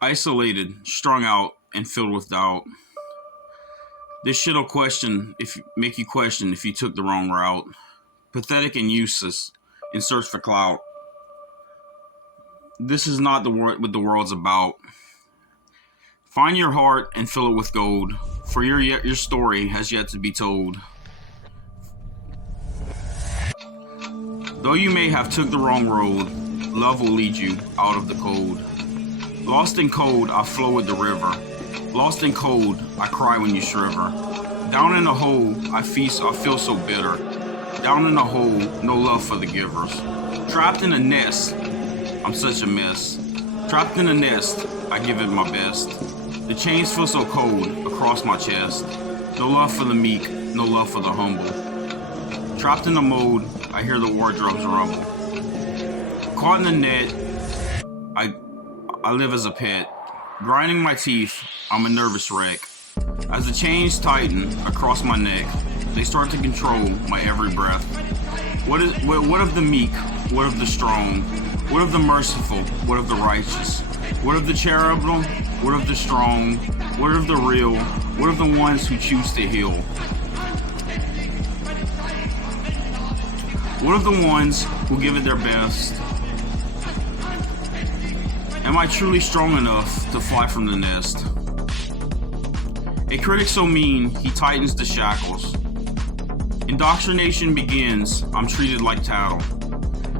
Isolated, strung out, and filled with doubt. This shit'll make you question if you took the wrong route. Pathetic and useless, in search for clout. This is not what the world's about. Find your heart and fill it with gold, for your story has yet to be told. Though you may have took the wrong road, love will lead you out of the cold. Lost in cold, I flow with the river. Lost in cold, I cry when you shiver. Down in a hole, I feast, I feel so bitter. Down in a hole, no love for the givers. Trapped in a nest, I'm such a mess. Trapped in a nest, I give it my best. The chains feel so cold across my chest. No love for the meek, no love for the humble. Trapped in a mold, I hear the wardrobes rumble. Caught in the net, I live as a pet. Grinding my teeth, I'm a nervous wreck. As the chains tighten across my neck, they start to control my every breath. What of the meek? What of the strong? What of the merciful? What of the righteous? What of the charitable? What of the strong? What of the real? What of the ones who choose to heal? What of the ones who give it their best? Am I truly strong enough to fly from the nest? A critic so mean, he tightens the shackles. Indoctrination begins, I'm treated like tattle.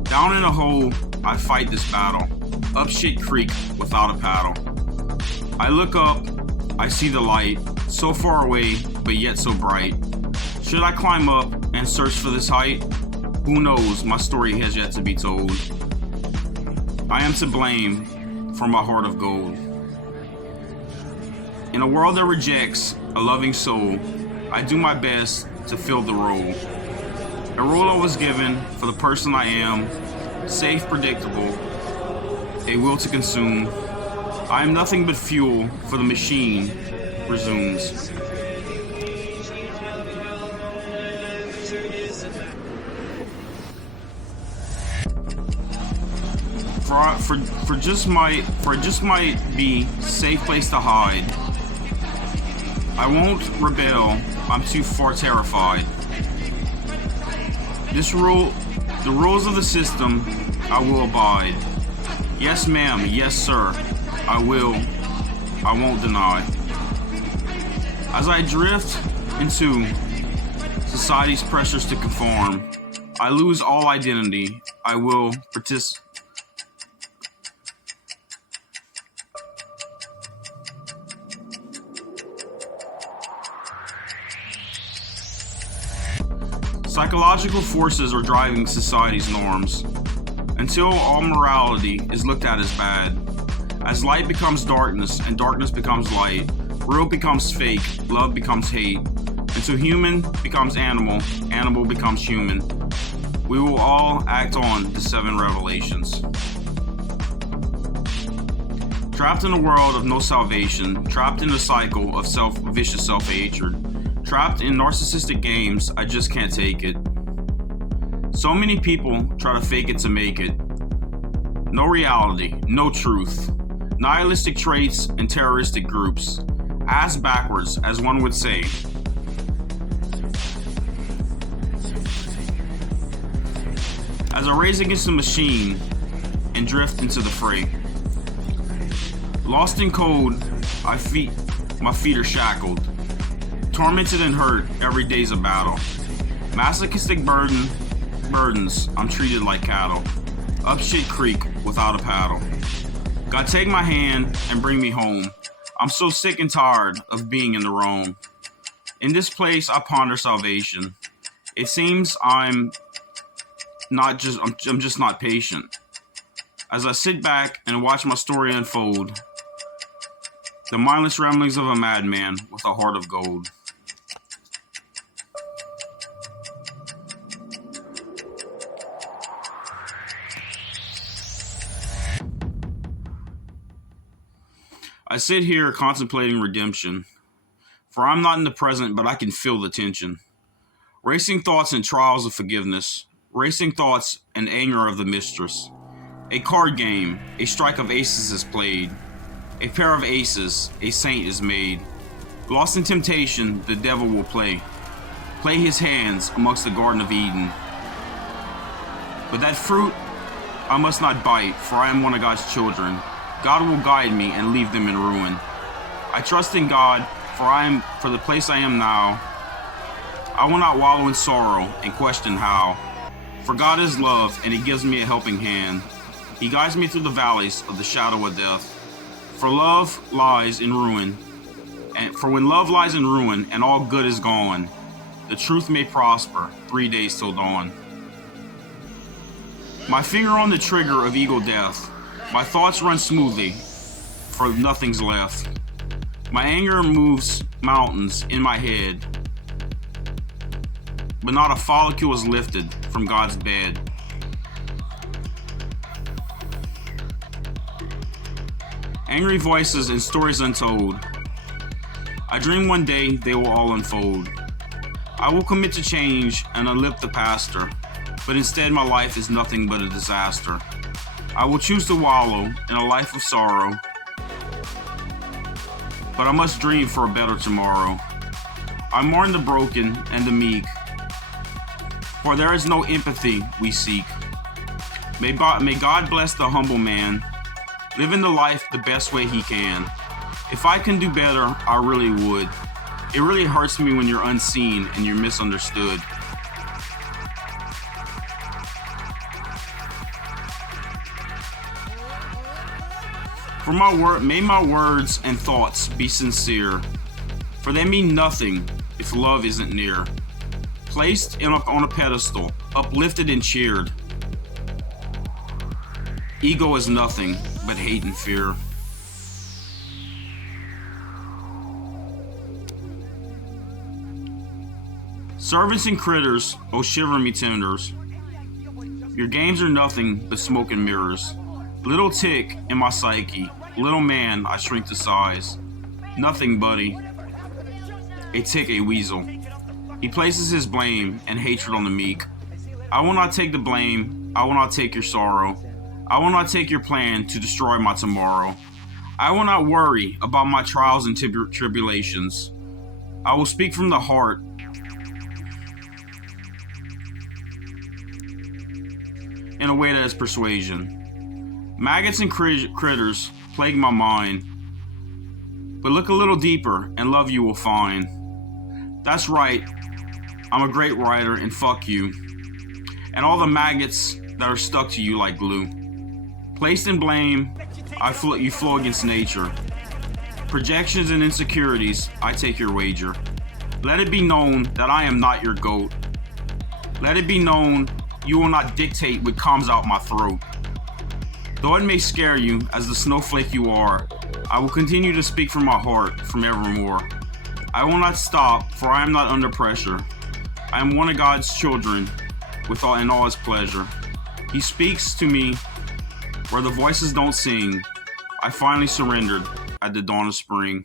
Down in a hole, I fight this battle. Up shit creek without a paddle. I look up, I see the light, so far away, but yet so bright. Should I climb up and search for this height? Who knows, my story has yet to be told. I am to blame for my heart of gold. In a world that rejects a loving soul, I do my best to fill the role. A role I was given for the person I am, safe, predictable, a will to consume. I am nothing but fuel for the machine, resumes. For it just might be safe place to hide. I won't rebel, I'm too far terrified. The rules of the system, I will abide. Yes ma'am, yes sir, I won't deny. As I drift into society's pressures to conform, I lose all identity, I will participate. Psychological forces are driving society's norms, until all morality is looked at as bad. As light becomes darkness and darkness becomes light, real becomes fake, love becomes hate, until human becomes animal, animal becomes human. We will all act on the 7 revelations. Trapped in a world of no salvation, trapped in a cycle of vicious self-hatred, trapped in narcissistic games, I just can't take it. So many people try to fake it to make it. No reality, no truth. Nihilistic traits and terroristic groups. Ass backwards, as one would say. As I race against the machine and drift into the fray. Lost in cold, my feet are shackled. Tormented and hurt, every day's a battle. Masochistic burdens, I'm treated like cattle. Up shit creek without a paddle. God take my hand and bring me home. I'm so sick and tired of being in the wrong. In this place I ponder salvation. It seems I'm just not patient. As I sit back and watch my story unfold, the mindless ramblings of a madman with a heart of gold. I sit here contemplating redemption, for I'm not in the present, but I can feel the tension. Racing thoughts and trials of forgiveness, racing thoughts and anger of the mistress. A card game, a strike of aces is played. A pair of aces, a saint is made. Lost in temptation, the devil will play his hands amongst the Garden of Eden. But that fruit I must not bite, for I am one of God's children. God will guide me and leave them in ruin. I trust in God, for the place I am now. I will not wallow in sorrow and question how. For God is love, and He gives me a helping hand. He guides me through the valleys of the shadow of death. For love lies in ruin, for when love lies in ruin and all good is gone, the truth may prosper 3 days till dawn. My finger on the trigger of eagle death, my thoughts run smoothly, for nothing's left. My anger moves mountains in my head, but not a follicle is lifted from God's bed. Angry voices and stories untold. I dream one day they will all unfold. I will commit to change and unlip the pastor, but instead my life is nothing but a disaster. I will choose to wallow in a life of sorrow, but I must dream for a better tomorrow. I mourn the broken and the meek, for there is no empathy we seek. May God bless the humble man, living the life the best way he can. If I can do better, I really would. It really hurts me when you're unseen and you're misunderstood. May my words and thoughts be sincere, for they mean nothing if love isn't near. Placed on a pedestal, uplifted and cheered. Ego is nothing but hate and fear. Servants and critters, oh shiver me tenders. Your games are nothing but smoke and mirrors. Little tick in my psyche, little man I shrink to size. Nothing, buddy. A tick, a weasel. He places his blame and hatred on the meek. I will not take the blame, I will not take your sorrow. I will not take your plan to destroy my tomorrow. I will not worry about my trials and tribulations. I will speak from the heart. In a way that is persuasion. Maggots and critters plague my mind, but look a little deeper and love you will find. That's right, I'm a great writer and fuck you, and all the maggots that are stuck to you like glue. Placed in blame, you flow against nature. Projections and insecurities, I take your wager. Let it be known that I am not your goat. Let it be known you will not dictate what comes out my throat. Though it may scare you as the snowflake you are, I will continue to speak from my heart from evermore. I will not stop, for I am not under pressure. I am one of God's children in all his pleasure. He speaks to me where the voices don't sing. I finally surrendered at the dawn of spring.